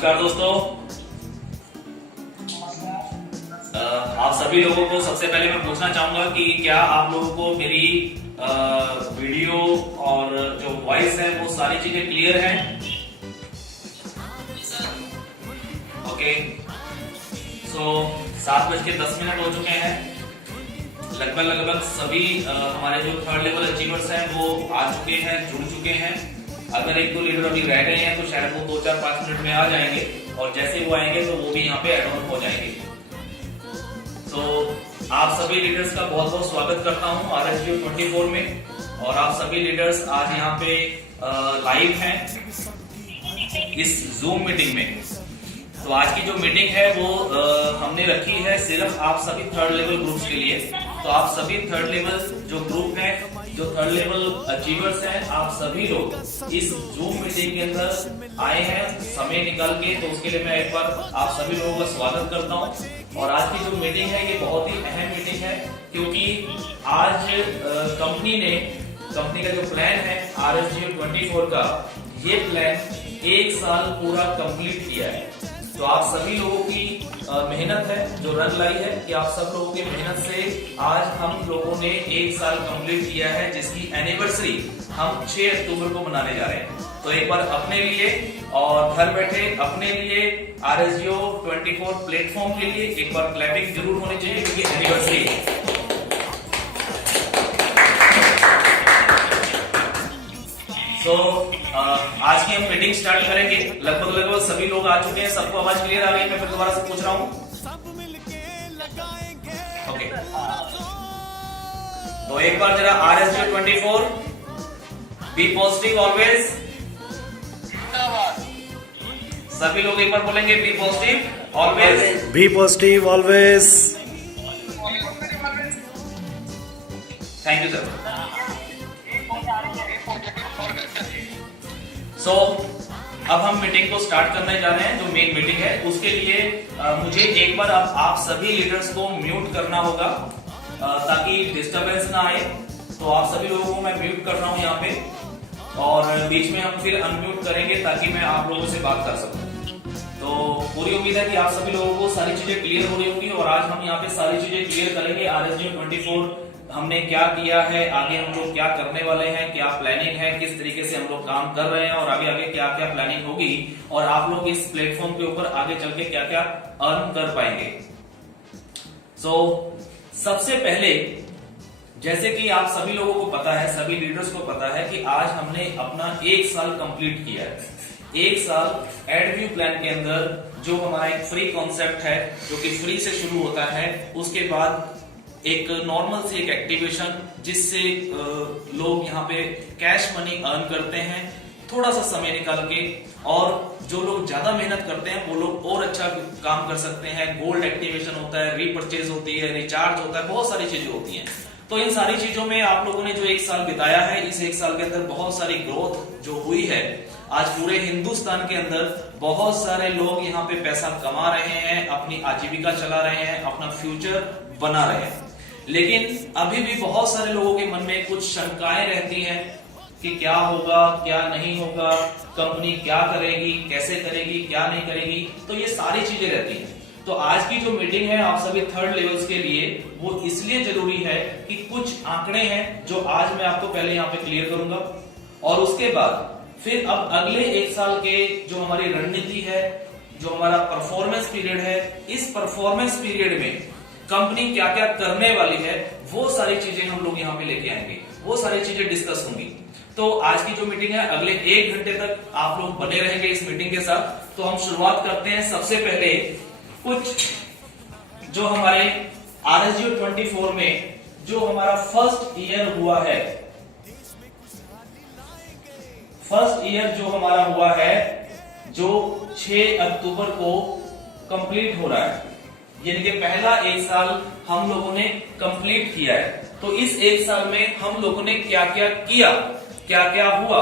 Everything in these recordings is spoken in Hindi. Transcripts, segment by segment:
नमस्कार दोस्तों। आप सभी लोगों को सबसे पहले मैं पूछना चाहूंगा कि क्या आप लोगों को मेरी वीडियो और जो वॉइस है वो सारी चीजें क्लियर हैं? ओके, सो 7:10 हो चुके हैं। लगभग सभी हमारे जो थर्ड लेवल अचीवर्स हैं वो आ चुके हैं, जुड़ चुके हैं। अगर एक दो लीडर अभी रह गए हैं तो शायद वो 2-4-5 मिनट में आ जाएंगे और जैसे वो आएंगे तो वो भी यहाँ पे एड ऑन हो जाएंगे। तो आप सभी लीडर्स का बहुत बहुत स्वागत करता हूँ RSGO 24 में। और आप सभी लीडर्स आज यहाँ पे लाइव हैं इस जूम मीटिंग में। तो आज की जो मीटिंग है वो हमने रखी है सिर्फ आप सभी थर्ड लेवल ग्रुप्स के लिए। तो आप सभी थर्ड लेवल जो ग्रुप हैं, जो थर्ड लेवल अचीवर्स हैं, आप सभी लोग इस जूम मीटिंग के अंदर आए हैं समय निकाल के। तो उसके लिए मैं एक बार आप सभी लोगों का स्वागत करता हूं। और आज की जो मीटिंग है ये बहुत ही अहम मीटिंग है, क्योंकि आज कंपनी का जो प्लान है RSGO 24 का, ये प्लान 1 साल पूरा कंप्लीट किया है। तो आप सभी लोगों की मेहनत है जो रंग लाई है कि आप सब लोगों की मेहनत से आज हम लोगों ने 1 साल कंप्लीट किया है, जिसकी एनिवर्सरी हम 6 अक्टूबर को मनाने जा रहे हैं। तो एक बार अपने लिए और घर बैठे अपने लिए RSGO 24 प्लेटफॉर्म के लिए एक बार क्लैपिंग जरूर होनी चाहिए, क्योंकि एनिवर्सरी है। तो आज की हम मीटिंग स्टार्ट करेंगे। लगभग सभी लोग आ चुके हैं। सबको आवाज क्लियर आ गई? मैं फिर दोबारा से पूछ रहा हूँ। ओके, तो एक बार जरा RSGO 24 बी पॉजिटिव ऑलवेज। सभी लोग एक बार बोलेंगे be positive always, be positive always. Thank you sir. So अब हम मीटिंग को स्टार्ट करने जा रहे हैं। जो मेन मीटिंग है उसके लिए मुझे एक बार आप सभी लीडर्स को म्यूट करना होगा ताकि डिस्टरबेंस ना आए। तो आप सभी लोगों को मैं म्यूट कर रहा हूं यहाँ पे, और बीच में हम फिर अनम्यूट करेंगे ताकि मैं आप लोगों से बात कर सकूं। तो पूरी उम्मीद है कि आप सभी लोगों को सारी चीजें क्लियर हो रही होंगी। और आज हम यहाँ पे सारी चीजें क्लियर करेंगे। RSGO 24 हमने क्या किया है, आगे हम लोग क्या करने वाले हैं, क्या प्लानिंग है, किस तरीके से हम लोग काम कर रहे हैं और आगे क्या क्या प्लानिंग होगी, और आप लोग इस प्लेटफॉर्म के ऊपर आगे चल के क्या क्या अर्न कर पाएंगे। सो सबसे पहले, जैसे कि आप सभी लोगों को पता है, सभी लीडर्स को पता है कि आज हमने अपना 1 साल कंप्लीट किया है। 1 साल एडव्यू प्लान के अंदर जो हमारा एक फ्री कॉन्सेप्ट है, जो कि फ्री से शुरू होता है, उसके बाद एक नॉर्मल सी एक एक्टिवेशन जिससे लोग यहाँ पे कैश मनी अर्न करते हैं थोड़ा सा समय निकाल के। और जो लोग ज्यादा मेहनत करते हैं वो लोग और अच्छा काम कर सकते हैं। गोल्ड एक्टिवेशन होता है, रीपर्चेज होती है, रिचार्ज होता है, बहुत सारी चीजें होती हैं। तो इन सारी चीजों में आप लोगों ने जो 1 साल बिताया है, इस 1 साल के अंदर बहुत सारी ग्रोथ जो हुई है। आज पूरे हिंदुस्तान के अंदर बहुत सारे लोग यहाँ पे पैसा कमा रहे हैं, अपनी आजीविका चला रहे हैं, अपना फ्यूचर बना रहे हैं। लेकिन अभी भी बहुत सारे लोगों के मन में कुछ शंकाएं रहती हैं कि क्या होगा, क्या नहीं होगा, कंपनी क्या करेगी, कैसे करेगी, क्या नहीं करेगी। तो ये सारी चीजें रहती हैं। तो आज की जो मीटिंग है आप सभी थर्ड लेवल्स के लिए, वो इसलिए जरूरी है कि कुछ आंकड़े हैं जो आज मैं आपको पहले यहाँ पे क्लियर करूंगा, और उसके बाद फिर अब अगले 1 साल के जो हमारी रणनीति है, जो हमारा परफॉर्मेंस पीरियड है, इस परफॉर्मेंस पीरियड में कंपनी क्या क्या करने वाली है, वो सारी चीजें हम लोग यहाँ पे लेके आएंगे, वो सारी चीजें डिस्कस होंगी। तो आज की जो मीटिंग है अगले 1 घंटे तक आप लोग बने रहेंगे इस मीटिंग के साथ। तो हम शुरुआत करते हैं। सबसे पहले कुछ जो हमारे RSGO 24 में जो हमारा फर्स्ट ईयर हुआ है, फर्स्ट ईयर जो हमारा हुआ है, जो 6 अक्टूबर को कंप्लीट हो रहा है, यानी कि पहला 1 साल हम लोगों ने कंप्लीट किया है। तो इस 1 साल में हम लोगों ने क्या क्या किया, क्या क्या हुआ,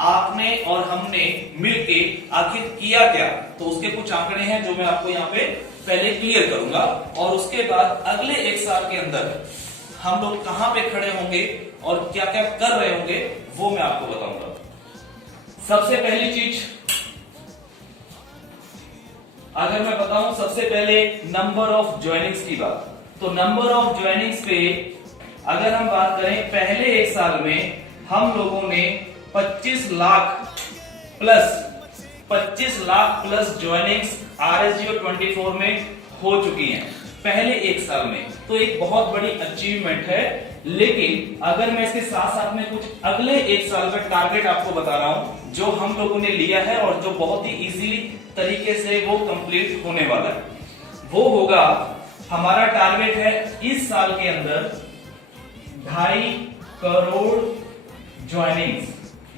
आपने और हमने मिलके आखिर किया क्या, तो उसके कुछ आंकड़े हैं जो मैं आपको यहाँ पे पहले क्लियर करूंगा। और उसके बाद अगले 1 साल के अंदर हम लोग कहां पे खड़े होंगे और क्या क्या कर रहे होंगे, वो मैं आपको बताऊंगा। सबसे पहली चीज अगर मैं बताऊं सबसे पहले नंबर ऑफ ज्वाइनिंग्स की बात, तो नंबर ऑफ ज्वाइनिंग्स पे अगर हम बात करें पहले एक साल में हम लोगों ने 25 लाख प्लस ज्वाइनिंग्स RSGO 24 में हो चुकी हैं पहले एक साल में। तो एक बहुत बड़ी अचीवमेंट है। लेकिन अगर मैं इसके साथ साथ में कुछ अगले एक साल का टारगेट आपको बता रहा हूं जो हम लोगों ने लिया है और जो बहुत ही इजीली तरीके से वो कंप्लीट होने वाला है, वो होगा हमारा टारगेट है इस साल के अंदर 2.5 करोड़ ज्वाइनिंग्स,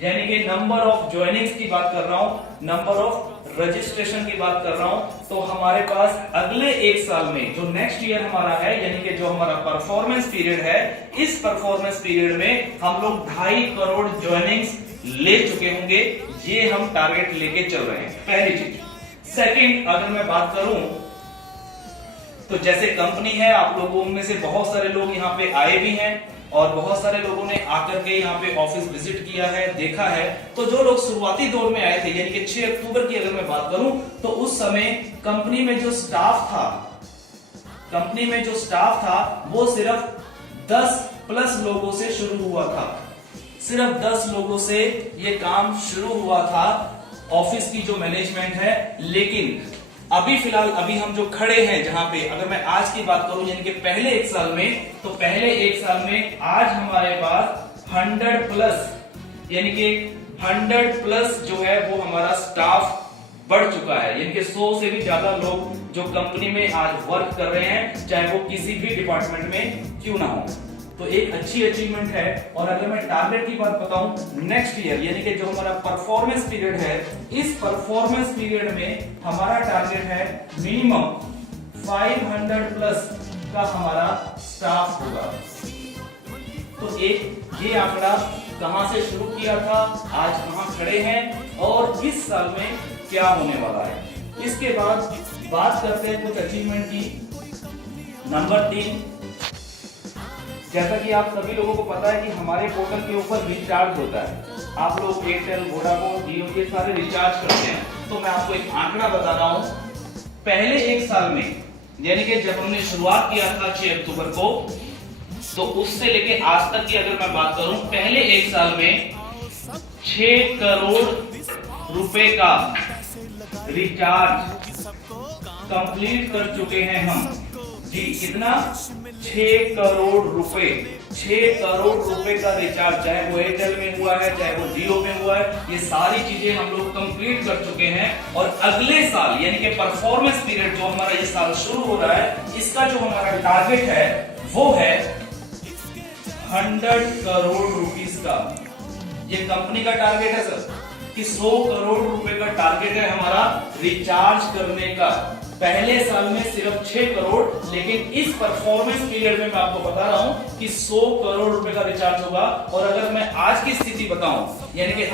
यानी कि नंबर ऑफ ज्वाइनिंग्स की बात कर रहा हूं, नंबर ऑफ रजिस्ट्रेशन की बात कर रहा हूं। तो हमारे पास अगले एक साल में जो नेक्स्ट ईयर हमारा है, यानी कि जो हमारा परफॉर्मेंस पीरियड है, इस परफॉर्मेंस पीरियड में हम लोग 2.5 करोड़ ज्वाइनिंग्स ले चुके होंगे। ये हम टारगेट लेके चल रहे हैं, पहली चीज। सेकंड, अगर मैं बात करूं तो जैसे कंपनी है, आप लोगों में से बहुत सारे लोग यहाँ पे आए भी हैं और बहुत सारे लोगों ने आकर के यहाँ पे ऑफिस विजिट किया है, देखा है। तो जो लोग शुरुआती दौर में आए थे, यानी कि 6 अक्टूबर की अगर मैं बात करूं तो उस समय कंपनी में जो स्टाफ था वो सिर्फ 10 प्लस लोगों से शुरू हुआ था। सिर्फ 10 लोगों से ये काम शुरू हुआ था, ऑफिस की जो मैनेजमेंट है। लेकिन अभी फिलहाल हम जो खड़े हैं जहां पे, अगर मैं आज की बात करूं यानी कि पहले एक साल में, तो पहले एक साल में आज हमारे पास 100 प्लस, यानी कि 100 प्लस जो है वो हमारा स्टाफ बढ़ चुका है। यानी कि 100 से भी ज्यादा लोग जो कंपनी में आज वर्क कर रहे हैं, चाहे वो किसी भी डिपार्टमेंट में क्यों ना हो। तो एक अच्छी अचीवमेंट है। और अगर मैं टारगेट की बात बताऊं नेक्स्ट ईयर, यानी कि जो हमारा परफॉर्मेंस पीरियड है, इस परफॉर्मेंस पीरियड में हमारा टारगेट है मिनिमम 500 प्लस का हमारा स्टाफ होगा। तो एक ये आंकड़ा कहां से शुरू किया था, आज कहां खड़े हैं और इस साल में क्या होने वाला है। इसके बाद बात करते हैं कुछ अचीवमेंट की। नंबर 3, जैसा कि आप सभी लोगों को पता है कि हमारे पोर्टल के ऊपर रिचार्ज होता है। आप लोग एयरटेल, वोडाफोन, जियो के सारे रिचार्ज करते हैं। तो मैं आपको एक आंकड़ा बता रहा हूं, पहले एक साल में, यानी कि जब हमने शुरुआत किया था 6 अक्टूबर को, तो उससे लेके आज तक की अगर मैं बात करूं, पहले एक साल में 6 करोड़ रुपए का रिचार्ज कंप्लीट कर चुके हैं हम जी। कितना? 6 करोड़ रुपए। 6 करोड़ रुपए का रिचार्ज, चाहे वो एयरटेल में हुआ है, चाहे वो जियो में हुआ है, ये सारी चीजें हम लोग कंप्लीट कर चुके हैं। और अगले साल यानी कि परफॉर्मेंस पीरियड जो हमारा ये साल शुरू हो रहा है, इसका जो हमारा टारगेट है वो है 100 करोड़ रुपीस का। ये कंपनी का टारगेट है सर कि 100 करोड़ रुपए का टारगेट है हमारा रिचार्ज करने का। पहले साल में सिर्फ 6 करोड़, लेकिन इस परफॉर्मेंस पीरियड में मैं आपको बता रहा हूं कि 100 करोड़ रुपए का रिचार्ज होगा। और अगर मैं आज की स्थिति बताऊं, यानी कि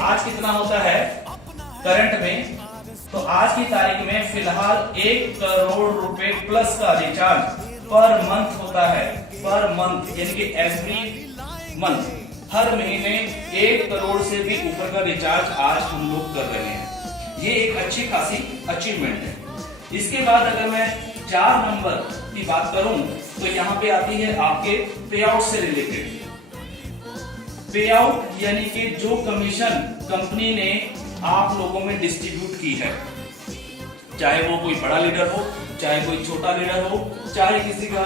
आज कितना होता है करंट में, तो आज की तारीख में फिलहाल 1 करोड़ रुपए प्लस का रिचार्ज पर मंथ होता है। पर मंथ यानी कि एवरी मंथ, हर महीने 1 करोड़ से भी ऊपर का रिचार्ज आज हम लोग कर रहे हैं। ये एक अच्छी खासी अचीवमेंट है। इसके बाद अगर मैं 4 नंबर की बात करूं तो यहां पे आती है आपके पे आउट से रिलेटेड। पे आउट यानी कि जो कमीशन कंपनी ने आप लोगों में डिस्ट्रीब्यूट की है, चाहे वो कोई बड़ा लीडर हो, चाहे कोई छोटा लीडर हो, चाहे किसी का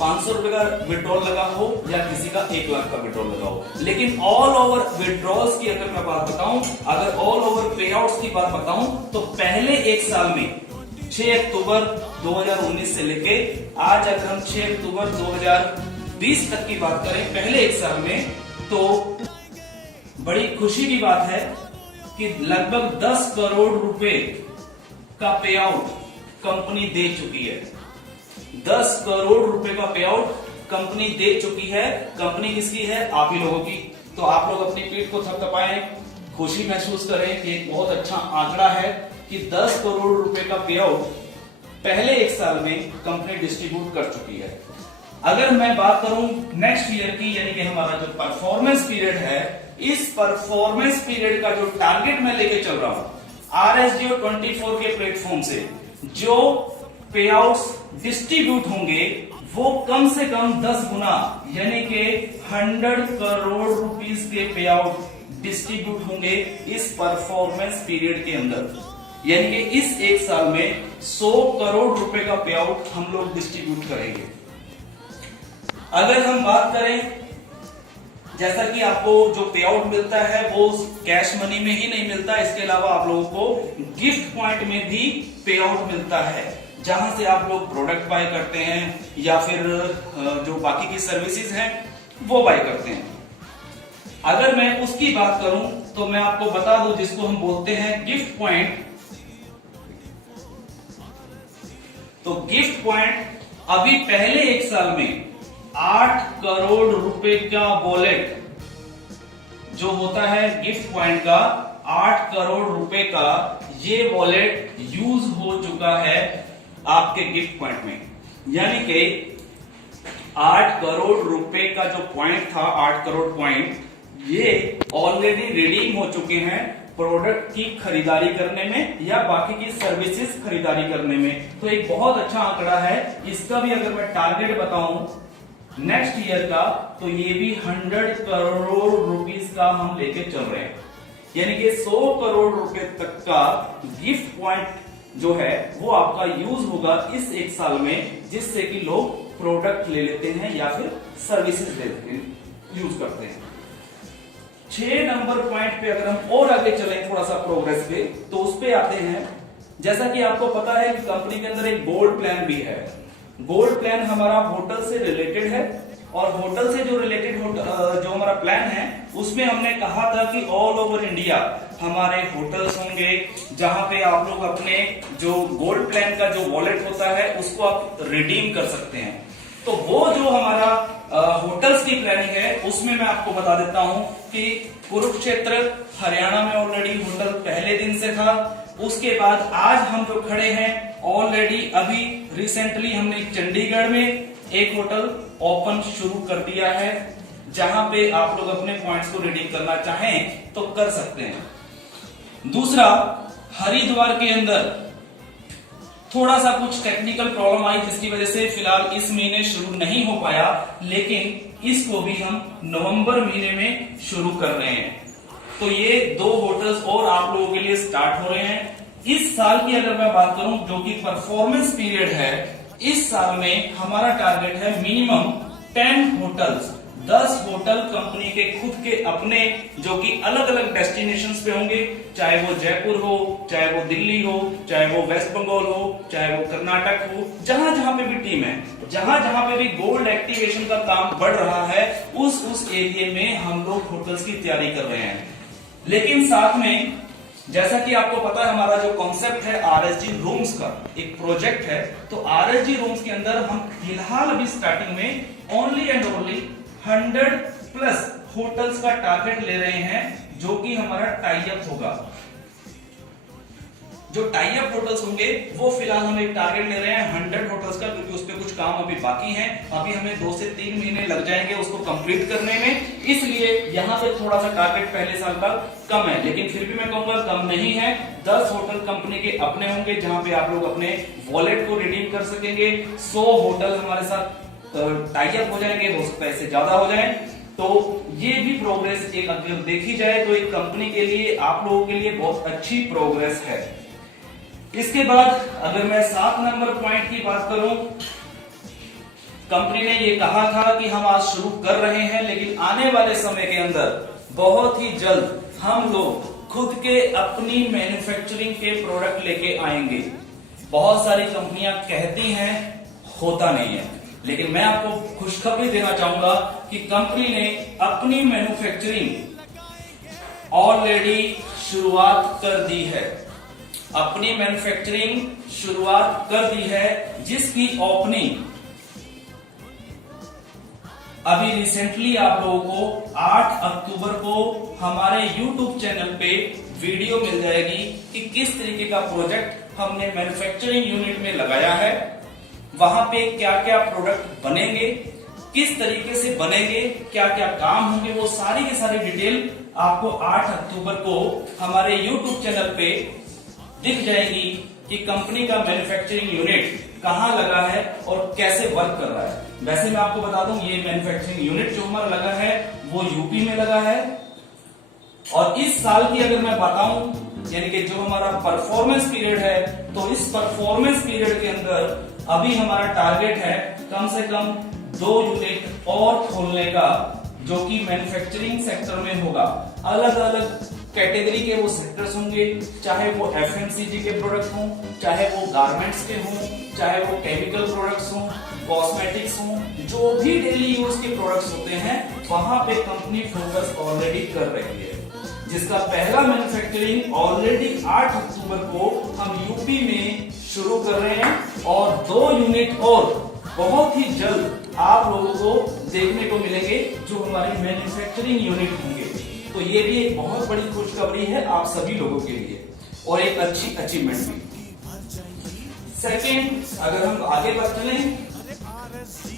500 रुपए का विड्रॉल लगा हो या किसी का 1 लाख का विड्रॉल लगा हो। लेकिन ऑल ओवर विड्रॉल्स की अगर मैं बात बताऊं, अगर ऑल ओवर पे आउट्स की बात बताऊं, तो पहले एक साल में 6 अक्टूबर 2019 से लेके आज अगर हम 6 अक्टूबर 2020 तक की बात करें, पहले एक साल में, तो बड़ी खुशी की बात है कि लगभग 10 करोड़ रुपए का पे आउट कंपनी दे चुकी है। 10 करोड़ रुपए का पे आउट कंपनी दे चुकी है। कंपनी किसकी है? आप ही लोगों की। तो आप लोग अपनी पीठ को थपथपाएं, खुशी महसूस करें कि एक बहुत अच्छा आंकड़ा है कि 10 करोड़ रुपए का पे आउट पहले एक साल में कंपनी डिस्ट्रीब्यूट कर चुकी है। अगर मैं बात करूं नेक्स्ट ईयर की, यानी कि हमारा जो परफॉर्मेंस पीरियड है, इस परफॉर्मेंस पीरियड का जो टारगेट मैं लेके चल रहा हूं, RSGO 24 के प्लेटफॉर्म से जो पे आउट्स डिस्ट्रीब्यूट होंगे वो कम से कम 10 गुना यानी कि 100 करोड़ रुपीस के पे आउट डिस्ट्रीब्यूट होंगे इस परफॉर्मेंस पीरियड के अंदर। यानी कि इस एक साल में 100 करोड़ रुपए का पे आउट हम लोग डिस्ट्रीब्यूट करेंगे। अगर हम बात करें, जैसा कि आपको जो पे आउट मिलता है वो कैश मनी में ही नहीं मिलता, इसके अलावा आप लोगों को गिफ्ट पॉइंट में भी पे आउट मिलता है, जहां से आप लोग प्रोडक्ट बाय करते हैं या फिर जो बाकी की सर्विसेज हैं वो बाय करते हैं। अगर मैं उसकी बात करूं तो मैं आपको बता दूं, जिसको हम बोलते हैं गिफ्ट पॉइंट। तो गिफ्ट पॉइंट अभी पहले एक साल में 8 करोड़ रुपए का वॉलेट जो होता है गिफ्ट पॉइंट का, 8 करोड़ रुपए का ये वॉलेट यूज हो चुका है आपके गिफ्ट पॉइंट में। यानी कि 8 करोड़ रुपए का जो पॉइंट था, 8 करोड़ पॉइंट, ये ऑलरेडी रिडीम हो चुके हैं प्रोडक्ट की खरीदारी करने में या बाकी की सर्विसेज खरीदारी करने में। तो एक बहुत अच्छा आंकड़ा है। इसका भी अगर मैं टारगेट बताऊं नेक्स्ट ईयर का, तो ये भी 100 करोड़ रुपीस का हम लेके चल रहे हैं। यानी कि 100 करोड़ रुपए तक का गिफ्ट पॉइंट जो है वो आपका यूज होगा इस एक साल में, जिससे कि लोग प्रोडक्ट ले लेते हैं या फिर सर्विसेज लेते हैं, यूज करते हैं। 6 नंबर पॉइंट पे अगर हम और आगे चलें थोड़ा सा प्रोग्रेस पे, तो उस पे आते हैं। जैसा कि आपको पता है कि कंपनी के अंदर एक गोल्ड प्लान भी है। गोल्ड प्लान हमारा होटल से रिलेटेड है, और होटल से जो रिलेटेड जो हमारा प्लान है उसमें हमने कहा था कि ऑल ओवर इंडिया हमारे होटल्स होंगे, जहां पे आप लोग अपने जो गोल्ड प्लान का जो वॉलेट होता है उसको आप रिडीम कर सकते हैं। तो वो जो हमारा होटल्स की प्लानिंग है उसमें मैं आपको बता देता हूं कि कुरुक्षेत्र हरियाणा में ऑलरेडी होटल पहले दिन से था। उसके बाद आज हम जो खड़े हैं ऑलरेडी अभी रिसेंटली हमने चंडीगढ़ में एक होटल ओपन शुरू कर दिया है, जहां पे आप लोग अपने पॉइंट्स को रिडीम करना चाहें तो कर सकते हैं। दूसरा, हरिद्वार के अंदर थोड़ा सा कुछ टेक्निकल प्रॉब्लम आई, जिसकी वजह से फिलहाल इस महीने शुरू नहीं हो पाया, लेकिन इसको भी हम नवंबर महीने में शुरू कर रहे हैं। तो ये 2 होटल्स और आप लोगों के लिए स्टार्ट हो रहे हैं। इस साल की अगर मैं बात करूं जो कि परफॉर्मेंस पीरियड है, इस साल में हमारा टारगेट है मिनिमम 10 होटल्स, 10 होटल कंपनी के खुद के अपने, जो कि अलग अलग डेस्टिनेशंस पे होंगे, चाहे वो जयपुर हो, चाहे वो दिल्ली हो, चाहे वो वेस्ट बंगाल हो, चाहे वो कर्नाटक हो, जहां जहां पे भी टीम है, जहां जहां पे भी गोल्ड एक्टिवेशन का काम बढ़ रहा है, उस एरिया में हम लोग होटल्स की तैयारी कर रहे हैं। लेकिन साथ में जैसा कि आपको पता है हमारा जो कॉन्सेप्ट है RSG रूम्स का एक प्रोजेक्ट है, तो RSG रूम्स के अंदर हम फिलहाल अभी स्टार्टिंग में ओनली एंड ओनली 100+ होटल्स का टारगेट ले रहे हैं, जो कि हमारा टाई अप होगा। जो टाई अप होटल्स होंगे वो फिलहाल हम एक टारगेट ले रहे हैं 100 होटल्स का, क्योंकि उस पे कुछ काम अभी बाकी है। अभी हमें 2 से 3 महीने लग जाएंगे उसको कंप्लीट करने में, इसलिए यहाँ पे थोड़ा सा टारगेट पहले साल का कम है, लेकिन फिर भी मैं कहूंगा कम नहीं है। 10 होटल कंपनी के अपने होंगे, जहां पे आप लोग अपने वॉलेट को रिडीम कर सकेंगे। 100 होटल हमारे साथ टाई अप हो जाएंगे, हो सकता है इससे ज्यादा हो जाए। तो ये भी प्रोग्रेस एक अगर देखी जाए तो एक कंपनी के लिए, आप लोगों के लिए बहुत अच्छी प्रोग्रेस है। इसके बाद अगर मैं 7 नंबर पॉइंट की बात करूं, कंपनी ने ये कहा था कि हम आज शुरू कर रहे हैं, लेकिन आने वाले समय के अंदर बहुत ही जल्द हम लोग खुद के अपनी मैन्युफैक्चरिंग के प्रोडक्ट लेके आएंगे। बहुत सारी कंपनियां कहती हैं, होता नहीं है, लेकिन मैं आपको खुशखबरी देना चाहूंगा कि कंपनी ने अपनी मैन्युफैक्चरिंग ऑलरेडी शुरुआत कर दी है। अपनी मैन्युफैक्चरिंग शुरुआत कर दी है, जिसकी ओपनिंग अभी रिसेंटली आप लोगों को 8 अक्टूबर को हमारे YouTube चैनल पे वीडियो मिल जाएगी कि किस तरीके का प्रोजेक्ट हमने मैन्युफैक्चरिंग यूनिट में लगाया है, वहां पे क्या क्या प्रोडक्ट बनेंगे, किस तरीके से बनेंगे, क्या क्या काम होंगे, वो सारी की सारी डिटेल आपको 8 अक्टूबर को हमारे YouTube चैनल पे दिख जाएगी कि कंपनी का मैन्युफैक्चरिंग यूनिट कहां लगा है और कैसे वर्क कर रहा है। वैसे मैं आपको बता दूं, ये मैन्युफैक्चरिंग यूनिट जो हमारा लगा है वो यूपी में लगा है। और इस साल की अगर मैं बताऊं, यानी कि जो हमारा परफॉर्मेंस पीरियड है, तो इस परफॉर्मेंस पीरियड के अंदर अभी हमारा टारगेट है कम से कम 2 यूनिट और खोलने का, जो कि मैन्युफैक्चरिंग सेक्टर में होगा। अलग अलग कैटेगरी के वो सेक्टर्स होंगे, चाहे वो एफएमसीजी के प्रोडक्ट हों, चाहे वो गारमेंट्स के हों, चाहे वो केमिकल प्रोडक्ट्स हों, कॉस्मेटिक्स हों, जो भी डेली यूज के प्रोडक्ट्स होते हैं, वहां पे कंपनी फोकस ऑलरेडी कर रही है। जिसका पहला मैन्युफैक्चरिंग ऑलरेडी 8 अक्टूबर को हम यूपी में शुरू कर रहे हैं, और 2 यूनिट और बहुत ही जल्द आप लोगों को देखने को मिलेंगे जो हमारे मैन्युफैक्चरिंग यूनिट होंगे। तो ये भी एक बहुत बड़ी खुशखबरी है आप सभी लोगों के लिए, और एक अच्छी अचीवमेंट भी। सेकेंड, अगर हम आगे बढ़ चले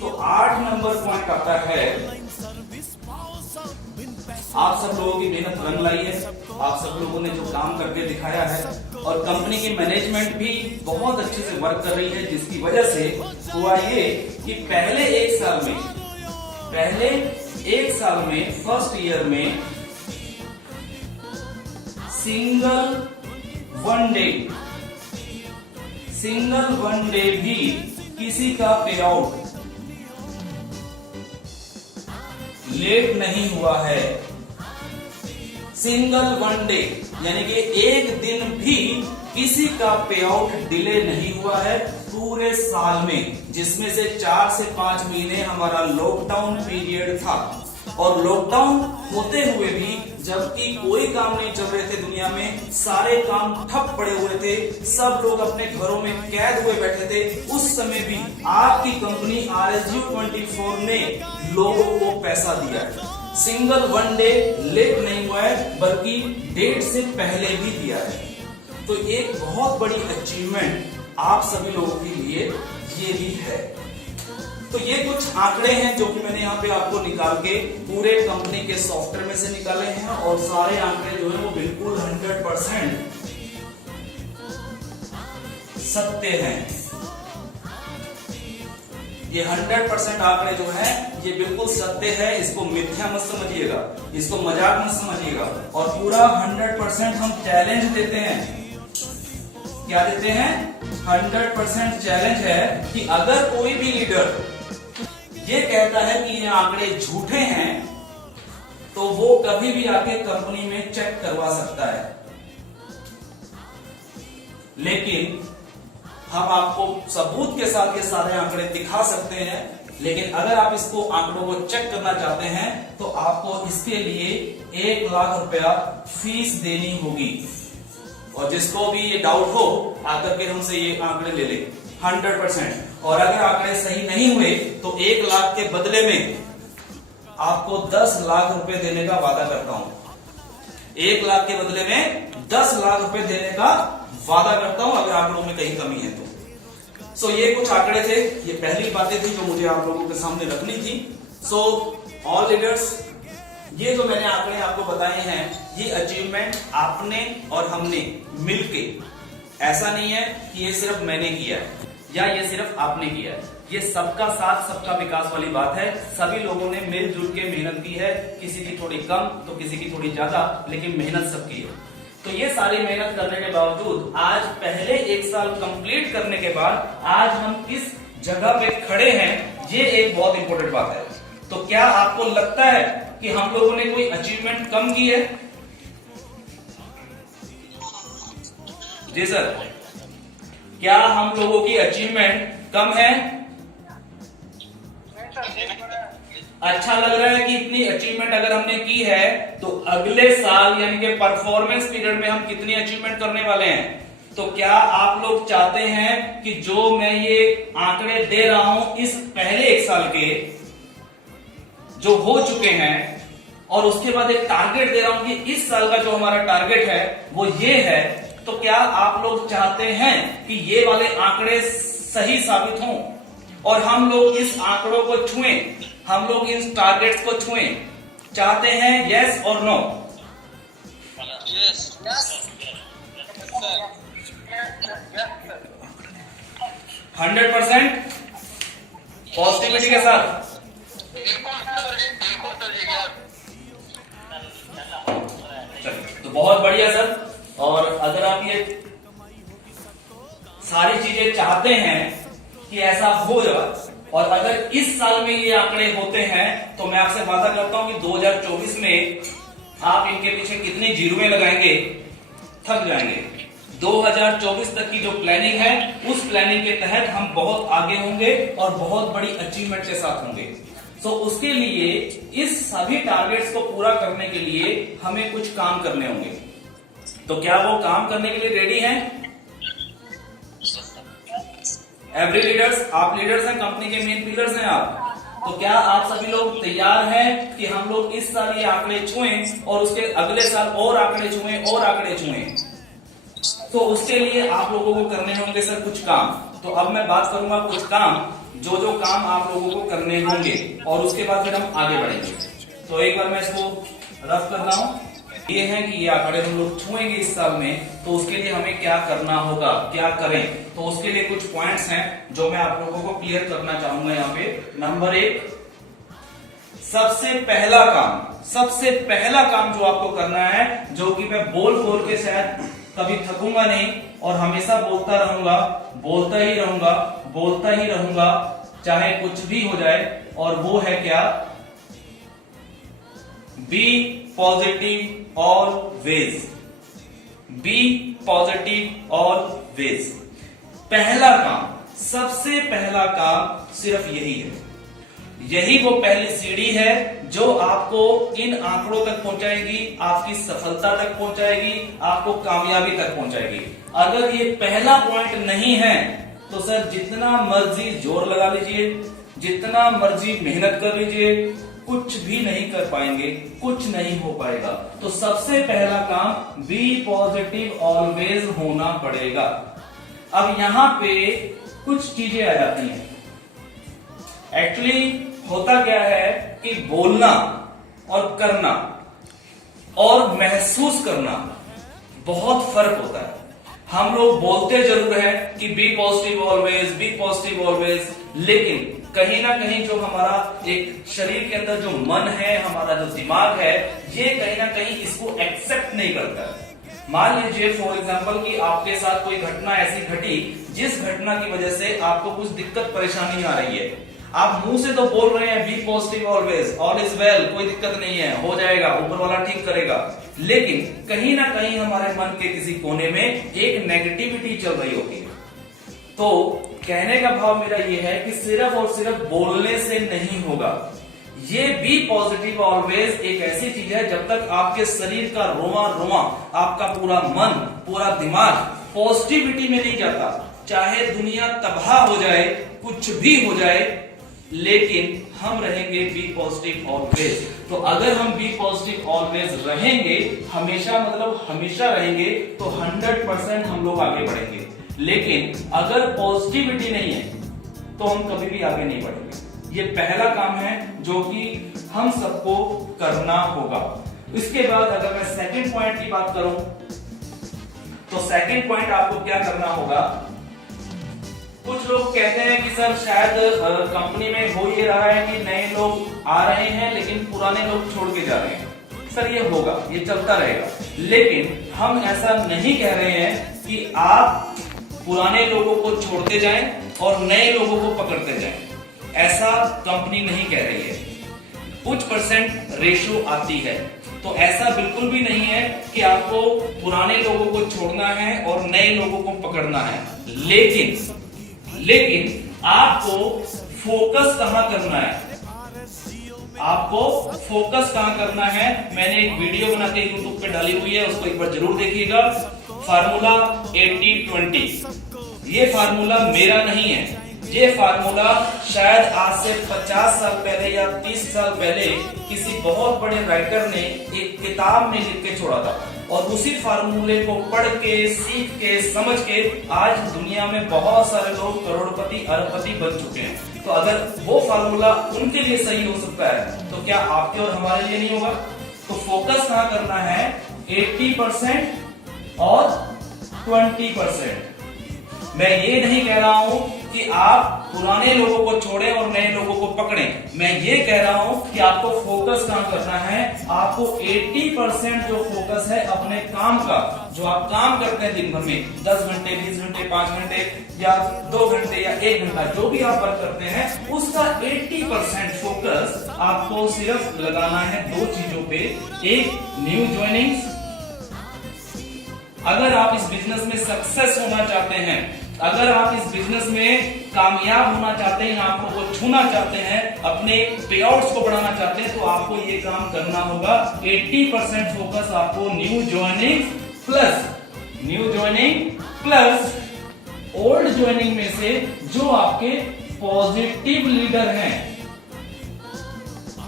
तो 8 नंबर पॉइंट आता है, आप सब लोगों की मेहनत रंग लाई है, आप सब लोगों ने जो काम करके दिखाया है, और कंपनी की मैनेजमेंट भी बहुत अच्छे से वर्क कर रही है, जिसकी वजह से हुआ ये कि पहले एक साल में फर्स्ट ईयर में सिंगल वन डे भी किसी का पे आउट लेट नहीं हुआ है। सिंगल वन डे यानी कि एक दिन भी किसी का पे आउट डिले नहीं हुआ है पूरे साल में, जिसमें से 4 से 5 महीने हमारा लॉकडाउन पीरियड था। और लॉकडाउन होते हुए भी, जबकि कोई काम नहीं चल रहे थे दुनिया में, सारे काम ठप पड़े हुए थे, सब लोग अपने घरों में कैद हुए बैठे थे, उस समय भी आपकी कंपनी RSU 24 ने लोगों को पैसा दिया है। सिंगल वन डे लेट नहीं हुआ है, बल्कि डेट से पहले भी दिया है। तो एक बहुत बड़ी अचीवमेंट आप सभी लोगों के लिए ये भी है। तो ये कुछ आंकड़े हैं जो कि मैंने यहाँ पे आपको निकाल के पूरे कंपनी के सॉफ्टवेयर में से निकाले हैं, और सारे आंकड़े जो है वो बिल्कुल 100% सत्य हैं। ये 100% आंकड़े जो है ये बिल्कुल सत्य है, इसको मिथ्या मत समझिएगा, इसको मजाक मत समझिएगा। और पूरा 100% हम चैलेंज देते हैं। क्या देते हैं? 100% चैलेंज है कि अगर कोई भी लीडर ये कहता है कि ये आंकड़े झूठे हैं, तो वो कभी भी आके कंपनी में चेक करवा सकता है। लेकिन हम आपको सबूत के साथ ये सारे आंकड़े दिखा सकते हैं, लेकिन अगर आप इसको आंकड़ों को चेक करना चाहते हैं तो आपको इसके लिए 1 लाख रुपया फीस देनी होगी। और जिसको भी ये डाउट हो आकर के हमसे ये आंकड़े ले ले 100%। और अगर आंकड़े सही नहीं हुए तो 1 लाख के बदले में आपको 10 लाख रुपए देने का वादा करता हूं। 1 लाख के बदले में 10 लाख रुपए देने का वादा करता हूं, अगर आंकड़ों में कहीं कमी है तो। सो ये कुछ आंकड़े थे, ये पहली बातें थी जो मुझे आप लोगों के सामने रखनी थी। सो ऑल लीडर्स, ये जो मैंने आंकड़े आपको बताए हैं, ये अचीवमेंट आपने और हमने मिलके, ऐसा नहीं है कि ये सिर्फ मैंने किया है या ये सिर्फ आपने किया है, ये सबका साथ सबका विकास वाली बात है। सभी लोगों ने मिलजुल के मेहनत की है, किसी की थोड़ी कम तो किसी की थोड़ी ज्यादा, लेकिन मेहनत सबकी है। तो ये सारी मेहनत करने के बावजूद आज पहले 1 साल कंप्लीट करने के बाद आज हम इस जगह पे खड़े हैं, ये एक बहुत इंपॉर्टेंट बात है। तो क्या आपको लगता है कि हम लोगों ने कोई अचीवमेंट कम की है? जी सर, क्या हम लोगों की अचीवमेंट कम है? अच्छा लग रहा है कि इतनी अचीवमेंट अगर हमने की है तो अगले साल यानी कि परफॉर्मेंस पीरियड में हम कितनी अचीवमेंट करने वाले हैं? तो क्या आप लोग चाहते हैं कि जो मैं ये आंकड़े दे रहा हूं इस पहले 1 साल के जो हो चुके हैं, और उसके बाद एक टारगेट दे रहा हूं कि इस साल का जो हमारा टारगेट है वो ये है, तो क्या आप लोग चाहते हैं कि ये वाले आंकड़े सही साबित हों और हम लोग इस आंकड़ों को छुएं, हम लोग इन टारगेट्स को छुएं? चाहते हैं? यस और नो? 100% पॉजिटिविटी के साथ। चलिए, तो बहुत बढ़िया सर। और अगर आप ये सारी चीजें चाहते हैं कि ऐसा हो जाए, और अगर इस साल में ये आंकड़े होते हैं, तो मैं आपसे वादा करता हूं कि 2024 में आप इनके पीछे कितनी जीरोएं लगाएंगे, थक जाएंगे। 2024 तक की जो प्लानिंग है, उस प्लानिंग के तहत हम बहुत आगे होंगे और बहुत बड़ी अचीवमेंट के साथ होंगे। सो उसके लिए इस सभी टारगेट्स को पूरा करने के लिए हमें कुछ काम करने होंगे। तो क्या वो काम करने के लिए रेडी हैं? एवरी लीडर्स, आप लीडर्स हैं, कंपनी के मेन पिलर्स हैं आप। तो क्या आप सभी लोग तैयार हैं कि हम लोग इस साल ये आंकड़े छुएं और उसके अगले साल और आंकड़े छुएं और आंकड़े छुएं? तो उसके लिए आप लोगों को करने होंगे सर कुछ काम। तो अब मैं बात करूंगा कुछ काम, जो काम आप लोगों को करने होंगे, और उसके बाद फिर हम आगे बढ़ेंगे। तो एक बार मैं इसको रफ कर रहा हूं। ये है कि ये आंकड़े हम लोग छुएंगे इस साल में, तो उसके लिए हमें क्या करना होगा, क्या करें। तो उसके लिए कुछ पॉइंट्स हैं जो मैं आप लोगों को क्लियर करना चाहूंगा यहाँ पे। नंबर 1, सबसे पहला काम जो आपको करना है, जो कि मैं बोल के शायद कभी थकूंगा नहीं और हमेशा बोलता ही रहूंगा चाहे कुछ भी हो जाए, और वो है क्या? Be positive always. Be positive always. पहला काम, सबसे पहला काम सिर्फ यही है। यही वो पहली सीढ़ी है जो आपको इन आंकड़ों तक पहुंचाएगी, आपकी सफलता तक पहुंचाएगी, आपको कामयाबी तक पहुंचाएगी। अगर ये पहला पॉइंट नहीं है तो सर जितना मर्जी जोर लगा लीजिए, जितना मर्जी मेहनत कर लीजिए, कुछ भी नहीं कर पाएंगे, कुछ नहीं हो पाएगा। तो सबसे पहला काम बी पॉजिटिव ऑलवेज होना पड़ेगा। अब यहां पे कुछ चीजें आ जाती हैं। एक्चुअली होता क्या है कि बोलना और करना और महसूस करना बहुत फर्क होता है। हम लोग बोलते जरूर है कि be positive always, be positive always, लेकिन कहीं ना कहीं जो हमारा एक शरीर के अंदर जो मन है, हमारा जो दिमाग है, ये कहीं ना कहीं इसको एक्सेप्ट नहीं करता है। मान लीजिए फॉर एग्जांपल कि आपके साथ कोई घटना ऐसी घटी जिस घटना की वजह से आपको कुछ दिक्कत परेशानी आ रही है। आप मुंह से तो बोल रहे हैं be positive always, all is well, कोई दिक्कत नहीं है, हो जाएगा, ऊपर वाला ठीक करेगा, लेकिन कहीं ना कहीं हमारे मन के किसी कोने में एक नेगेटिविटी चल रही होती है। तो कहने का भाव मेरा ये है कि सिर्फ और सिर्फ बोलने से नहीं होगा। ये बी पॉजिटिव ऑलवेज एक ऐसी चीज है, जब तक आपके शरीर का रोमा रोमा, आपका पूरा मन, पूरा दिमाग पॉजिटिविटी में नहीं जाता, चाहे दुनिया तबाह हो जाए, कुछ भी हो जाए, लेकिन हम रहेंगे बी पॉजिटिव ऑलवेज। तो अगर हम बी पॉजिटिव ऑलवेज रहेंगे, हमेशा मतलब हमेशा रहेंगे, तो 100% हम लोग आगे बढ़ेंगे। लेकिन अगर पॉजिटिविटी नहीं है तो हम कभी भी आगे नहीं बढ़ेंगे। ये पहला काम है जो कि हम सबको करना होगा। इसके बाद अगर मैं सेकंड पॉइंट की बात करूं, तो सेकंड पॉइंट आपको क्या करना होगा। कुछ लोग कहते हैं कि सर शायद कंपनी में हो ये रहा है कि नए लोग आ रहे हैं लेकिन पुराने लोग छोड़ के जा रहे हैं। सर ये होगा, ये चलता रहेगा, लेकिन हम ऐसा नहीं कह रहे हैं कि आप पुराने लोगों को छोड़ते जाएं और नए लोगों को पकड़ते जाएं। ऐसा कंपनी नहीं कह रही है। कुछ परसेंट रेशो आती है, तो ऐसा बिल्कुल भी नहीं है कि आपको पुराने लोगों को छोड़ना है और नए लोगों को पकड़ना है। लेकिन आपको फोकस कहां करना है, आपको फोकस कहां करना है। मैंने एक वीडियो बना के यूट्यूब पे डाली हुई है, उसको एक बार जरूर देखिएगा। फार्मूला 80-20, ये फार्मूला मेरा नहीं है, ये फार्मूला शायद आज से 50 साल पहले या 30 साल पहले किसी बहुत बड़े राइटर ने एक किताब में लिख के छोड़ा था, और उसी फार्मूले को पढ़ के, सीख के, समझ के आज दुनिया में बहुत सारे लोग करोड़पति, अरबपति बन चुके हैं। तो अगर वो फार्मूला उनके लिए सही हो सकता है, तो क्या आपके और हमारे लिए नहीं होगा। तो फोकस कहां करना है, 80% और 20%। मैं ये नहीं कह रहा हूं कि आप पुराने लोगों को छोड़ें और नए लोगों को पकड़ें। मैं ये कह रहा हूं कि आपको फोकस काम करना है। आपको 80% जो फोकस है अपने काम का, जो आप काम करते हैं दिन भर में 10 घंटे, 20 घंटे, 5 घंटे या 2 घंटे या 1 घंटा, जो भी आप वर्क करते हैं, उसका 80% फोकस आपको सिर्फ लगाना है 2 चीजों पे। एक, न्यू ज्वाइनिंग्स। अगर आप इस बिजनेस में सक्सेस होना चाहते हैं, अगर आप इस बिजनेस में कामयाब होना चाहते हैं, आंकड़ों को छूना चाहते हैं, अपने पेआउट्स को बढ़ाना चाहते हैं, तो आपको ये काम करना होगा। 80% फोकस आपको new joining plus old joining में से जो आपके पॉजिटिव लीडर हैं,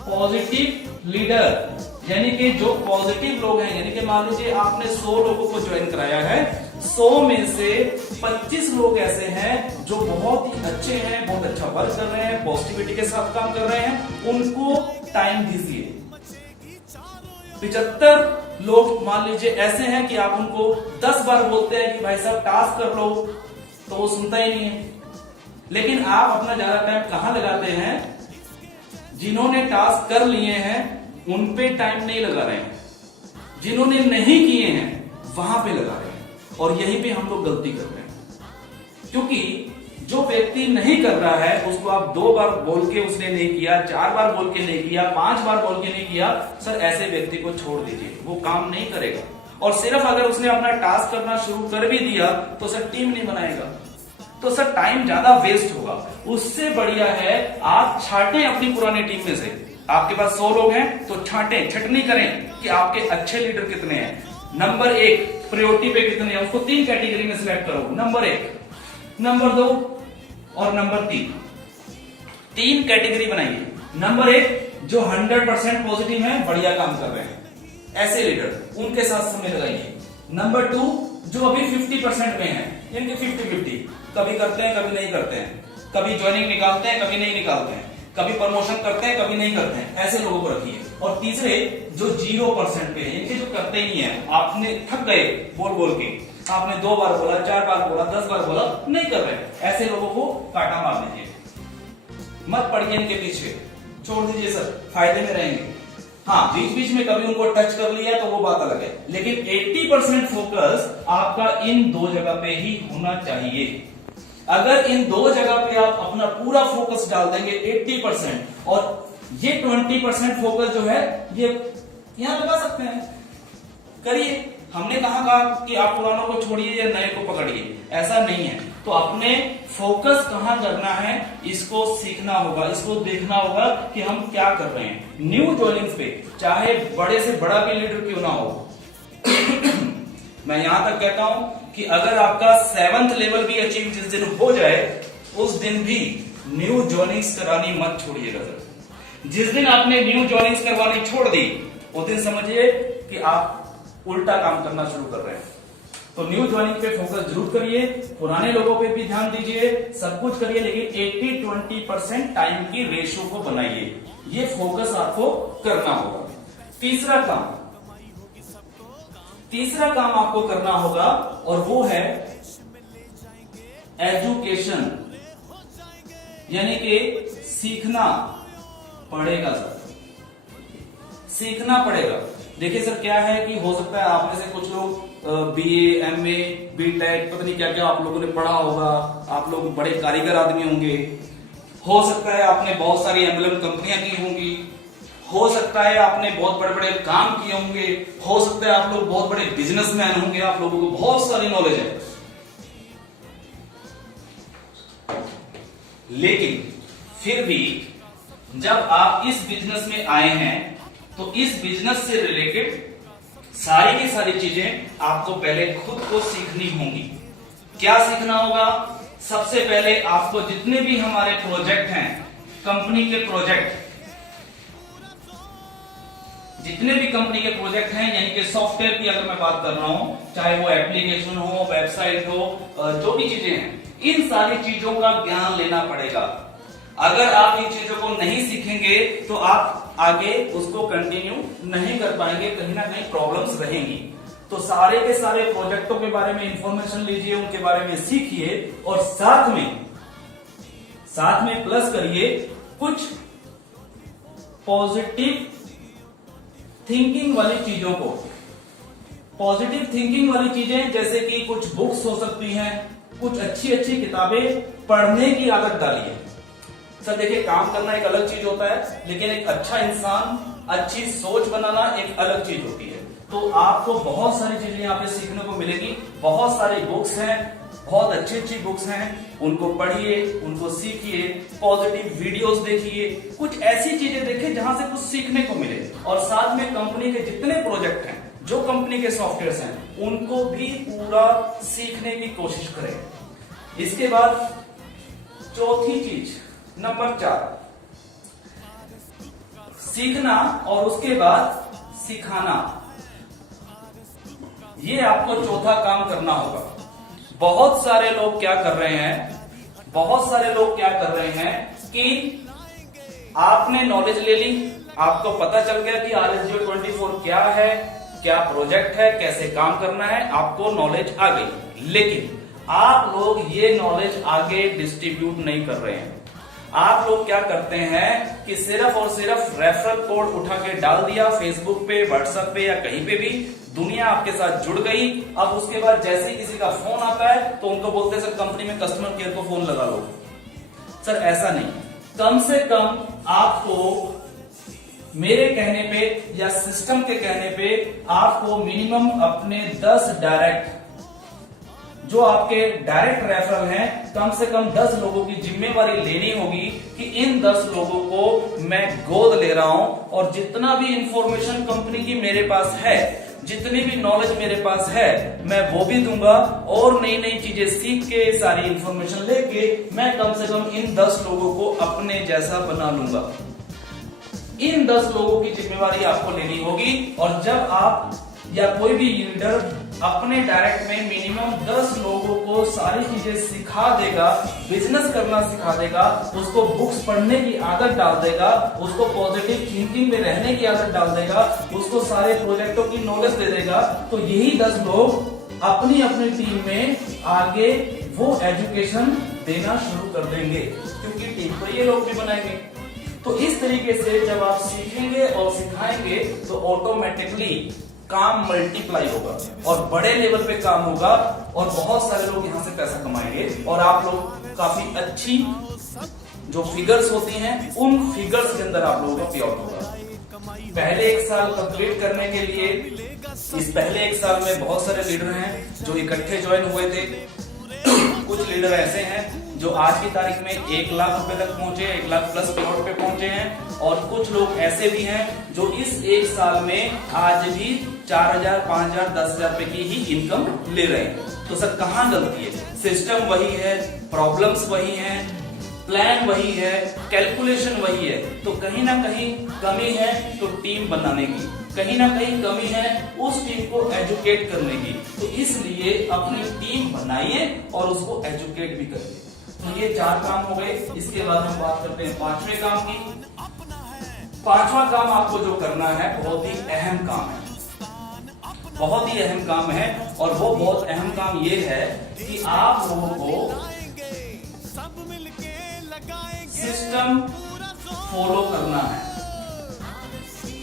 पॉजिटिव लीडर यानी कि जो पॉजिटिव लोग हैं, यानी कि मान लीजिए आपने 100 लोगों को ज्वाइन कराया है, 100 में से 25 लोग ऐसे हैं जो बहुत ही अच्छे हैं, बहुत अच्छा वर्क कर रहे हैं, पॉजिटिविटी के साथ काम कर रहे हैं, उनको टाइम दीजिए। 75 लोग मान लीजिए ऐसे हैं कि आप उनको 10 बार बोलते हैं कि भाई साहब टास्क कर लो, तो वो सुनता ही नहीं है। लेकिन आप अपना ज्यादा टाइम कहां लगाते हैं? जिन्होंने टास्क कर लिए हैं उन पे टाइम नहीं लगा रहे हैं, जिन्होंने नहीं किए हैं वहां पे लगा रहे हैं, और यहीं पे हम लोग गलती कर रहे हैं। क्योंकि जो व्यक्ति नहीं कर रहा है उसको आप 2 बार बोल के उसने नहीं किया, 4 बार बोल के नहीं किया, 5 बार बोल के नहीं किया, सर ऐसे व्यक्ति को छोड़ दीजिए, वो काम नहीं करेगा। और सिर्फ अगर उसने अपना टास्क करना शुरू कर भी दिया तो सर टीम नहीं बनाएगा, तो सर टाइम ज्यादा वेस्ट होगा। उससे बढ़िया है आप छांटें अपनी पुरानी टीम में से। आपके पास 100 लोग हैं तो छांटें, छटनी करें कि आपके अच्छे लीडर कितने हैं। नंबर 1 प्रायोरिटी पे कितने हैं, उसको 3 कैटेगरी में सिलेक्ट करो। नंबर 1, नंबर 2 और नंबर 3, 3 कैटेगरी बनाइए। नंबर 1 जो 100% पॉजिटिव है, बढ़िया काम कर रहे हैं, ऐसे लीडर, उनके साथ समय लगाइए। नंबर 2 जो अभी 50% में है, इनके 50-50, कभी करते हैं कभी नहीं करते हैं, कभी ज्वाइनिंग निकालते हैं कभी नहीं निकालते हैं, कभी प्रमोशन करते हैं कभी नहीं करते हैं, ऐसे लोगों को रखिए। और तीसरे जो 0% पे है, इनके जो करते ही नहीं है, आपने थक गए बोल बोल के, आपने 2 बार बोला, 4 बार बोला, 10 बार बोला, नहीं कर रहे, ऐसे लोगों को काटा मार दीजिए, मत पड़िए इनके पीछे, छोड़ दीजिए सर, फायदे में रहेंगे। हाँ, बीच बीच में कभी उनको टच कर लिया तो वो बात अलग है, लेकिन 80% फोकस आपका इन 2 जगह पे ही होना चाहिए। अगर इन 2 जगह पे आप अपना पूरा फोकस डाल देंगे 80%, और ये 20% फोकस जो है ये यहां लगा सकते हैं, करिए। हमने कहा कि आप पुरानों को छोड़िए या नए को पकड़िए, ऐसा नहीं है। तो अपने फोकस कहां करना है इसको सीखना होगा, इसको देखना होगा कि हम क्या कर रहे हैं। न्यू ज्वाइनिंग्स पे चाहे बड़े से बड़ा भी लीडर क्यों ना हो मैं यहां तक कहता हूं कि अगर आपका 7th लेवल भी अचीव जिस दिन हो जाए, उस दिन भी न्यू ज्वाइनिंग्स करानी मत छोड़िएगा सर। जिस दिन आपने न्यू ज्वाइनिंग्स करवानी छोड़ दी, उस दिन समझिए कि आप उल्टा काम करना शुरू कर रहे हैं। तो न्यू ज्वाइनिंग पे फोकस जरूर करिए, पुराने लोगों पे भी ध्यान दीजिए, सब कुछ करिए, लेकिन 80-20% टाइम की रेशो को बनाइए, ये फोकस आपको करना होगा। तीसरा काम आपको करना होगा, और वो है एजुकेशन, यानी कि सीखना पड़ेगा सर, सीखना पड़ेगा। देखिए सर क्या है कि हो सकता है आप में से कुछ लोग BA, MA, BTech, पता नहीं क्या क्या आप लोगों ने पढ़ा होगा, आप लोग बड़े कारीगर आदमी होंगे, हो सकता है आपने बहुत सारी एम्बलम कंपनियां की होंगी, हो सकता है आपने बहुत बड़े बड़े काम किए होंगे, हो सकता है आप लोग बहुत बड़े बिजनेसमैन होंगे, आप लोगों को बहुत सारी नॉलेज है। लेकिन फिर भी जब आप इस बिजनेस में आए हैं तो इस बिजनेस से रिलेटेड सारी की सारी चीजें आपको पहले खुद को सीखनी होंगी। क्या सीखना होगा? सबसे पहले आपको जितने भी हमारे प्रोजेक्ट हैं, कंपनी के प्रोजेक्ट, जितने भी कंपनी के प्रोजेक्ट हैं, यानी कि सॉफ्टवेयर की अगर मैं बात कर रहा हूं, चाहे वो एप्लीकेशन हो, वेबसाइट हो, जो भी चीजें हैं, इन सारी चीजों का ज्ञान लेना पड़ेगा। अगर आप इन चीजों को नहीं सीखेंगे तो आप आगे उसको कंटिन्यू नहीं कर पाएंगे, कहीं ना कहीं प्रॉब्लम्स रहेंगी। तो सारे के सारे प्रोजेक्टों के बारे में इंफॉर्मेशन लीजिए, उनके बारे में सीखिए और साथ में प्लस करिए कुछ पॉजिटिव थिंकिंग वाली चीजों को। पॉजिटिव थिंकिंग वाली चीजें जैसे कि कुछ बुक्स हो सकती हैं, कुछ अच्छी अच्छी किताबें पढ़ने की आदत डालिए। सर देखिए, काम करना एक अलग चीज होता है, लेकिन एक अच्छा इंसान, अच्छी सोच बनाना एक अलग चीज होती है। तो आपको बहुत सारी चीजें यहाँ पे सीखने को मिलेगी। बहुत सारी बुक्स हैं, बहुत अच्छी अच्छी बुक्स हैं, उनको पढ़िए, उनको सीखिए, पॉजिटिव वीडियोस देखिए, कुछ ऐसी चीजें देखिए जहां से कुछ सीखने को मिले। और साथ में कंपनी के जितने प्रोजेक्ट हैं, जो कंपनी के सॉफ्टवेयर हैं, उनको भी पूरा सीखने की कोशिश करें। इसके बाद चौथी चीज, नंबर 4, सीखना और उसके बाद सिखाना। ये आपको चौथा काम करना होगा। बहुत सारे लोग क्या कर रहे हैं कि आपने नॉलेज ले ली, आपको पता चल गया कि RSGO24 क्या है, क्या प्रोजेक्ट है, कैसे काम करना है, आपको नॉलेज आ गई। लेकिन आप लोग ये नॉलेज आगे डिस्ट्रीब्यूट नहीं कर रहे हैं। आप लोग क्या करते हैं कि सिर्फ और सिर्फ रेफरल कोड उठा के डाल दिया फेसबुक पे, व्हाट्सएप पे या कहीं पे भी, दुनिया आपके साथ जुड़ गई। अब उसके बाद जैसे ही किसी का फोन आता है तो उनको बोलते हैं सर कंपनी में कस्टमर केयर को फोन लगा लो। सर ऐसा नहीं, कम से कम आपको मेरे कहने पे या सिस्टम के कहने पे आपको मिनिमम अपने 10 डायरेक्ट, जो आपके डायरेक्ट रेफरल हैं, कम से कम 10 लोगों की जिम्मेवारी लेनी होगी कि इन 10 लोगों को मैं गोद ले रहा हूं और जितना भी इंफॉर्मेशन कंपनी की मेरे पास है, जितनी भी नॉलेज मेरे पास है, मैं वो भी दूंगा और नई नई चीजें सीख के, सारी इंफॉर्मेशन लेके मैं कम से कम इन 10 लोगों को अपने जैसा बना लूंगा। इन 10 लोगों की जिम्मेवारी आपको लेनी होगी। और जब आप या कोई भी लीडर अपने डायरेक्ट में मिनिमम 10 लोगों को सारी चीजें सिखा देगा, बिजनेस करना सिखा देगा, उसको बुक्स पढ़ने की आदत डाल देगा, उसको पॉजिटिव थिंकिंग में रहने की आदत डाल देगा, उसको सारे प्रोजेक्टों की नॉलेज दे देगा, तो यही 10 लोग अपनी अपनी टीम में आगे वो एजुकेशन देना शुरू कर देंगे, क्योंकि टीम को ये लोग भी बनाएंगे। तो इस तरीके से जब आप सीखेंगे और सिखाएंगे तो ऑटोमेटिकली काम मल्टीप्लाई होगा और बड़े लेवल पे काम होगा और बहुत सारे लोग यहां से पैसा कमाएंगे और आप लोग काफी अच्छी जो फिगर्स होती हैं उन फिगर्स के अंदर आप लोगों का पे आउट होगा। पहले 1 साल कंप्लीट करने के लिए, इस पहले 1 साल में बहुत सारे लीडर हैं जो इकट्ठे ज्वाइन हुए थे। कुछ लीडर ऐसे हैं जो आज की तारीख में 1 लाख रुपए तक पहुंचे, 1 लाख प्लस पे आउट पे पहुंचे हैं, और कुछ लोग ऐसे भी हैं जो इस 1 साल में आज भी 4,000, 5,000, 10,000 रुपए की ही इनकम ले रहे हैं। तो सर कहां गलती है? सिस्टम वही है, प्रॉब्लम्स वही हैं, प्लान वही है, कैलकुलेशन वही है। तो कहीं ना कहीं कमी है तो टीम बनाने की, कहीं ना कहीं कमी है उस टीम को एजुकेट करने की। तो इसलिए अपनी टीम बनाइए और उसको एजुकेट भी करिए। तो ये 4 काम हो गए। इसके बाद हम बात करते हैं 5वें काम की। 5वां काम आपको जो करना है बहुत ही अहम काम है, बहुत ही अहम काम है। और वो बहुत अहम काम ये है कि आप लोगों को सिस्टम फॉलो करना है।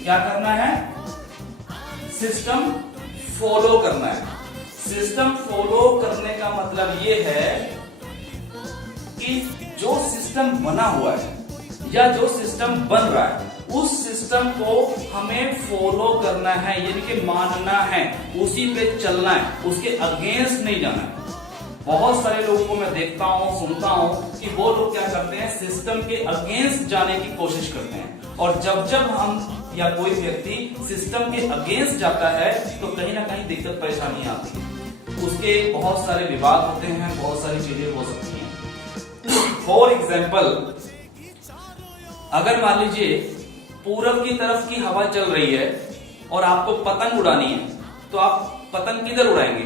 क्या करना है? सिस्टम फॉलो करना है। सिस्टम फॉलो करने का मतलब ये है कि जो सिस्टम बना हुआ है या जो सिस्टम बन रहा है उस सिस्टम को हमें फॉलो करना है, यानी कि मानना है, उसी पे चलना है, उसके अगेंस्ट नहीं जाना है। बहुत सारे लोगों को मैं देखता हूं, सुनता हूं कि वो लोग क्या करते हैं, सिस्टम के अगेंस्ट जाने की कोशिश करते हैं। और जब जब हम या कोई व्यक्ति सिस्टम के अगेंस्ट जाता है तो कहीं ना कहीं दिक्कत परेशानी आती है, उसके बहुत सारे विवाद होते हैं, बहुत सारी चीजें हो सकती हैं। फॉर एग्जाम्पल, अगर मान लीजिए पूरब की तरफ की हवा चल रही है और आपको पतंग उड़ानी है, तो आप पतंग किधर उड़ाएंगे?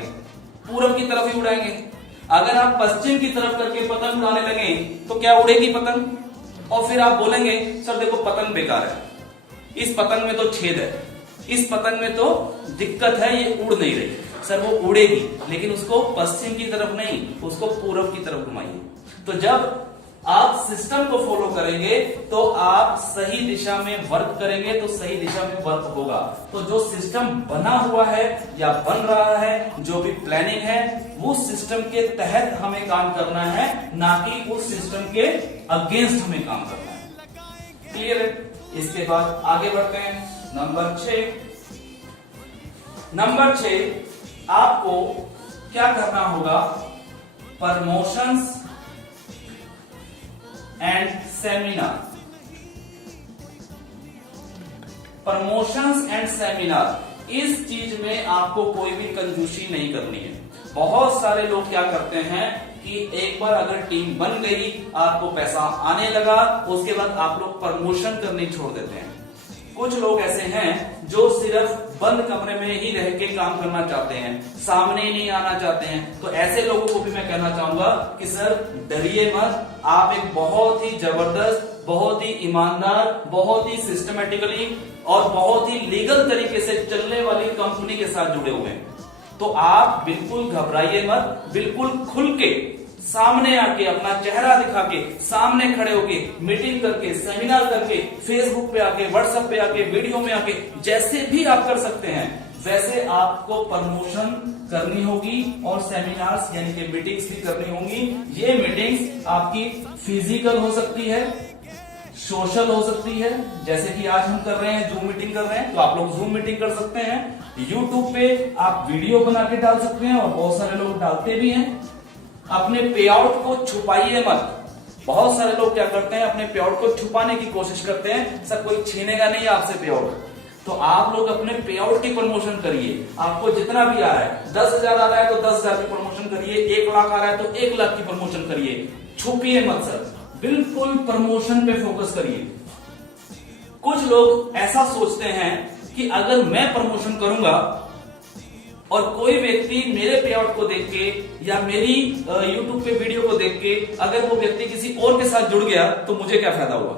पूरब की तरफ ही उड़ाएंगे। अगर आप पश्चिम की तरफ करके पतंग उड़ाने लगे तो क्या उड़ेगी पतंग? और फिर आप बोलेंगे सर देखो पतंग बेकार है, इस पतंग में तो छेद है, इस पतंग में तो दिक्कत है, ये उड़ नहीं रही। सर वो उड़ेगी, लेकिन उसको पश्चिम की तरफ नहीं, उसको पूरब की तरफ घुमाइए। तो जब आप सिस्टम को फॉलो करेंगे तो आप सही दिशा में वर्क करेंगे, तो सही दिशा में वर्क होगा। तो जो सिस्टम बना हुआ है या बन रहा है, जो भी प्लानिंग है, वो सिस्टम के तहत हमें काम करना है, ना कि उस सिस्टम के अगेंस्ट हमें काम करना है। क्लियर है? इसके बाद आगे बढ़ते हैं। नंबर 6 आपको क्या करना होगा? Promotions and seminar. Promotions and seminar, इस चीज में आपको कोई भी कंजूसी नहीं करनी है। बहुत सारे लोग क्या करते हैं कि एक बार अगर टीम बन गई, आपको पैसा आने लगा, उसके बाद आप लोग प्रमोशन करनी छोड़ देते हैं। कुछ लोग ऐसे हैं जो सिर्फ बंद कमरे में ही रह के काम करना चाहते हैं, सामने नहीं आना चाहते हैं। तो ऐसे लोगों को भी मैं कहना चाहूंगा कि सर डरिए मत, आप एक बहुत ही जबरदस्त, बहुत ही ईमानदार, बहुत ही सिस्टमेटिकली और बहुत ही लीगल तरीके से चलने वाली कंपनी के साथ जुड़े हुए हैं। तो आप बिल्कुल घबराइए मत, बिल्कुल खुल के सामने आके अपना चेहरा दिखा के, सामने खड़े होके मीटिंग करके, सेमिनार करके, फेसबुक पे आके, व्हाट्सएप पे आके, वीडियो में आके, जैसे भी आप कर सकते हैं वैसे आपको प्रमोशन करनी होगी और सेमिनार्स यानी कि मीटिंग्स भी करनी होंगी। ये मीटिंग्स आपकी फिजिकल हो सकती है, सोशल हो सकती है, जैसे कि आज हम कर रहे हैं, जूम मीटिंग कर रहे हैं, तो आप लोग जूम मीटिंग कर सकते हैं। यूट्यूब पे आप वीडियो बना के डाल सकते हैं और बहुत सारे लोग डालते भी हैं। अपने पे आउट को छुपाइए मत। बहुत सारे लोग क्या करते हैं, अपने पे आउट को छुपाने की कोशिश करते हैं, सब कोई छीनेगा नहीं आपसे पे आउट। तो आप लोग अपने पे आउट की प्रमोशन करिए। आपको जितना भी आ रहा है, 10,000 आ रहा है तो 10,000 की प्रमोशन करिए, 1 लाख आ रहा है तो 1 लाख की प्रमोशन करिए। छुपिए मत सर, बिल्कुल प्रमोशन पे फोकस करिए। कुछ लोग ऐसा सोचते हैं कि अगर मैं प्रमोशन करूंगा और कोई व्यक्ति मेरे पे आउट को देख के या मेरी YouTube पे वीडियो को देख के अगर वो व्यक्ति किसी और के साथ जुड़ गया तो मुझे क्या फायदा हुआ।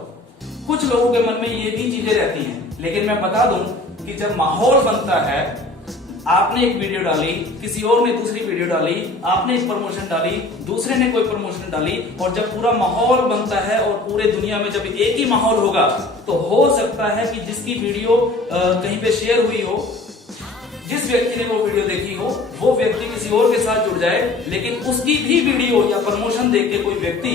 कुछ लोगों के मन में ये भी चीजें रहती हैं, लेकिन मैं बता दूं कि जब माहौल बनता है, आपने एक वीडियो डाली, किसी और ने दूसरी वीडियो डाली, आपने एक प्रमोशन डाली, दूसरे ने कोई प्रमोशन डाली, और जब पूरा माहौल बनता है और पूरे दुनिया में जब एक ही माहौल होगा तो हो सकता है कि जिसकी वीडियो कहीं पे शेयर हुई हो, जिस व्यक्ति ने वो वीडियो देखी हो, वो व्यक्ति किसी और के साथ जुड़ जाए, लेकिन उसकी भी वीडियो या प्रमोशन देख के कोई व्यक्ति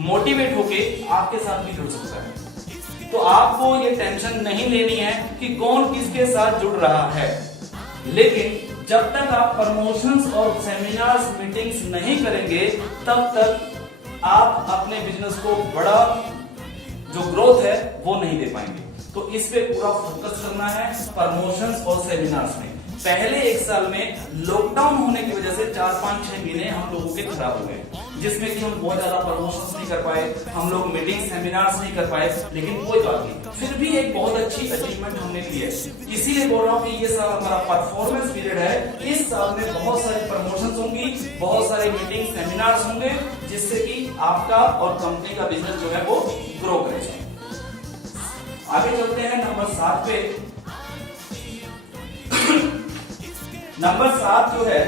मोटिवेट होके आपके साथ भी जुड़ सकता है। तो आपको ये टेंशन नहीं लेनी है कि कौन किसके साथ जुड़ रहा है, लेकिन जब तक आप प्रमोशंस और सेमिनार्स, मीटिंग्स नहीं करेंगे, तब तक आप अपने बिजनेस को बड़ा जो ग्रोथ है वो नहीं दे पाएंगे। तो इस पे पूरा फोकस करना है प्रमोशंस और सेमिनार्स में। पहले 1 साल में लॉकडाउन होने की वजह से 4-5-6 महीने हम लोगों के खराब हो गए, जिसमें कि हम बहुत ज्यादा प्रमोशंस नहीं कर पाए, हम लोग मीटिंग सेमिनार्स नहीं कर पाए, लेकिन कोई बात नहीं, फिर भी एक बहुत अच्छी अचीवमेंट हमने की है। इसीलिए बोल रहा हूँ कि ये साल हमारा परफॉर्मेंस पीरियड है। इस साल में बहुत सारी प्रमोशंस होंगी, बहुत सारे मीटिंग सेमिनार्स होंगे, जिससे कि आपका और कंपनी का बिजनेस जो है वो ग्रो करेगा। आगे चलते हैं नंबर 7 पे। नंबर 7 जो है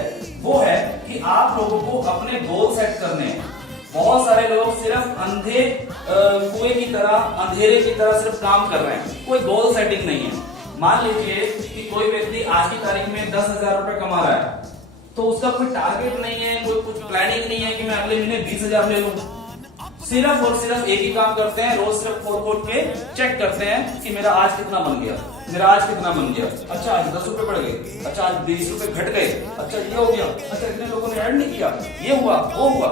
वो है कि आप लोगों को अपने गोल सेट करने हैं। बहुत सारे लोग सिर्फ अंधे कुएं की तरह, अंधेरे की तरह सिर्फ काम कर रहे हैं, कोई गोल सेटिंग नहीं है। मान लीजिए कि कोई व्यक्ति आज की तारीख में 10,000 रुपए कमा रहा है, तो उसका कोई टारगेट नहीं है, कोई कुछ प्लानिंग नहीं है कि मैं अगले महीने 20,000 ले लूं। सिर्फ और सिर्फ एक ही काम करते हैं, रोज सिर्फ खोल के चेक करते हैं कि मेरा आज कितना बन गया, मेरा आज कितना बन गया, अच्छा आज 10 रुपए बढ़ गए, अच्छा आज 20 रुपए घट गए, अच्छा ये हो गया, अच्छा इतने लोगों ने ऐड नहीं किया, ये हुआ वो हुआ।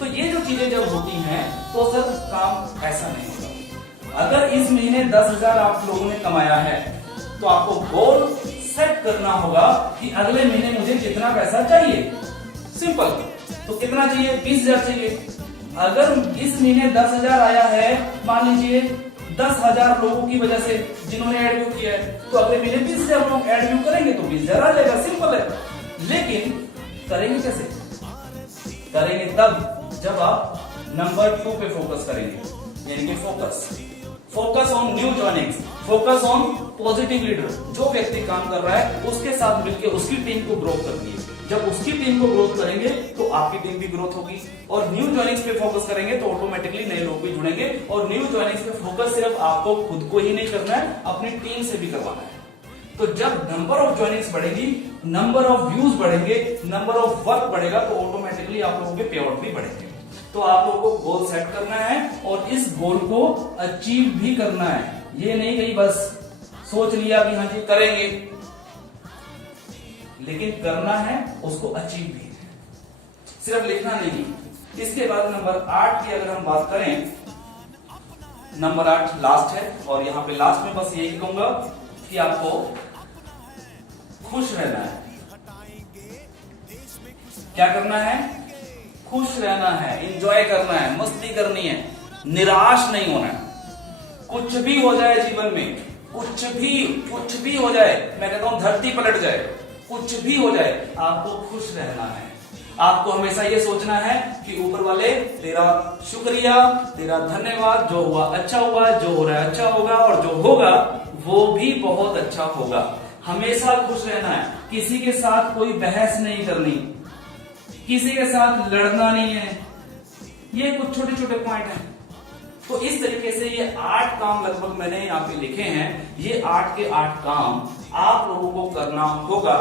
तो ये जो चीजें जब होती हैं तो सर काम ऐसा नहीं होता। अगर इस महीने 10,000 आप लोगों ने कमाया है तो आपको गोल सेट करना होगा कि अगले महीने मुझे कितना पैसा चाहिए। सिंपल। तो कितना चाहिए? 20,000 चाहिए। अगर इस महीने 10,000 आया है, मान लीजिए 10,000 लोगों की वजह से जिन्होंने एड व्यू किया है, तो अगले महीने 20,000 लोग एड व्यू करेंगे तो 20,000 आ जाएगा। सिंपल है। लेकिन करेंगे कैसे? करेंगे तब जब आप नंबर 2 पे फोकस करेंगे, यानी कि focus on new joinings. Focus on positive leader. जो व्यक्ति काम कर रहा है उसके साथ मिलकर उसकी टीम को ग्रोथ करनी है। जब उसकी टीम को ग्रोथ करेंगे तो आपकी टीम भी ग्रोथ होगी। और न्यू ज्वाइनिंग्स पे फोकस करेंगे तो ऑटोमेटिकली नए लोग भी जुड़ेंगे। और न्यू ज्वाइनिंग्स पे फोकस सिर्फ आपको खुद को ही नहीं करना है, अपनी टीम से भी करवाना है। तो जब नंबर ऑफ ज्वाइनिंग्स बढ़ेगी, नंबर ऑफ व्यूज बढ़ेंगे, नंबर ऑफ वर्क बढ़ेगा, तो ऑटोमेटिकली आप लोगों के पे आउट भी बढ़ेंगे। तो आप लोगों को गोल सेट करना है और इस गोल को अचीव भी करना है। ये नहीं कहीं बस सोच लिया कि हाँ जी करेंगे, लेकिन करना है, उसको अचीव भी है, सिर्फ लिखना नहीं। इसके बाद नंबर 8 की अगर हम बात करें, नंबर 8 लास्ट है और यहां पे लास्ट में बस यही कहूंगा कि आपको खुश रहना है। क्या करना है? खुश रहना है, एंजॉय करना है, मस्ती करनी है, निराश नहीं होना है। कुछ भी हो जाए जीवन में, कुछ भी हो जाए, मैं कहता हूं धरती पलट जाए, कुछ भी हो जाए, आपको खुश रहना है। आपको हमेशा ये सोचना है कि ऊपर वाले तेरा शुक्रिया, तेरा धन्यवाद, जो हुआ अच्छा हुआ, जो हो रहा है अच्छा होगा, और जो होगा वो भी बहुत अच्छा होगा। हमेशा खुश रहना है। किसी के साथ कोई बहस नहीं करनी, किसी के साथ लड़ना नहीं है। ये कुछ छोटे छोटे पॉइंट हैं। तो इस तरीके से ये 8 काम लगभग मैंने यहाँ पे लिखे हैं। ये 8 के 8 काम आप लोगों को करना होगा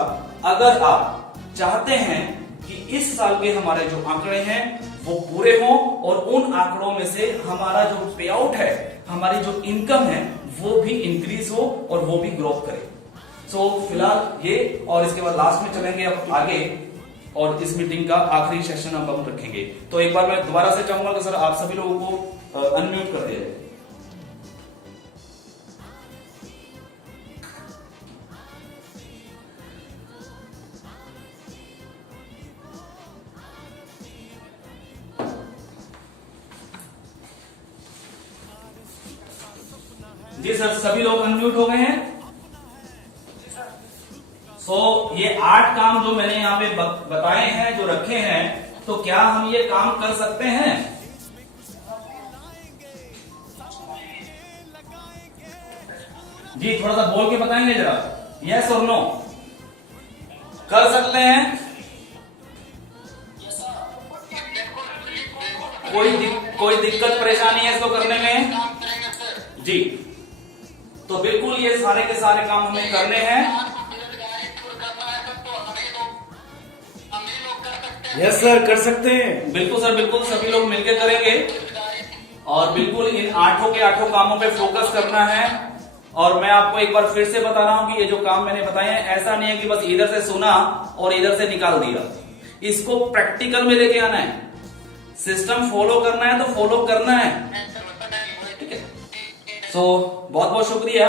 अगर आप चाहते हैं कि इस साल के हमारे जो आंकड़े हैं वो पूरे हों और उन आंकड़ों में से हमारा जो पे आउट है, हमारी जो इनकम है वो भी इंक्रीज हो और वो भी ग्रोथ करे। सो फिलहाल ये, और इसके बाद लास्ट में चलेंगे अब आगे और इस मीटिंग का आखिरी सेशन अब हम रखेंगे। तो एक बार मैं दोबारा से चाहूंगा कि सर आप सभी लोगों को अनम्यूट कर दिया जाए। जी सर, सभी लोग अनम्यूट हो गए हैं। सो ये 8 काम जो मैंने यहाँ पे बताए हैं, जो रखे हैं, तो क्या हम ये काम कर सकते हैं? जी थोड़ा सा बोल के बताएंगे जरा, यस और नो। कर सकते हैं? कोई दिक्कत परेशानी है इसको करने में? जी, तो बिल्कुल ये सारे के सारे काम हमें करने हैं। यस सर, कर सकते हैं। बिल्कुल सर, बिल्कुल सभी लोग मिलकर करेंगे और बिल्कुल इन 8 के 8 कामों पे फोकस करना है। और मैं आपको एक बार फिर से बता रहा हूं कि ये जो काम मैंने बताए हैं, ऐसा नहीं है कि बस इधर से सुना और इधर से निकाल दिया। इसको प्रैक्टिकल में लेके आना है, सिस्टम फॉलो करना है तो फॉलो करना है। ठीक है, सो बहुत बहुत शुक्रिया।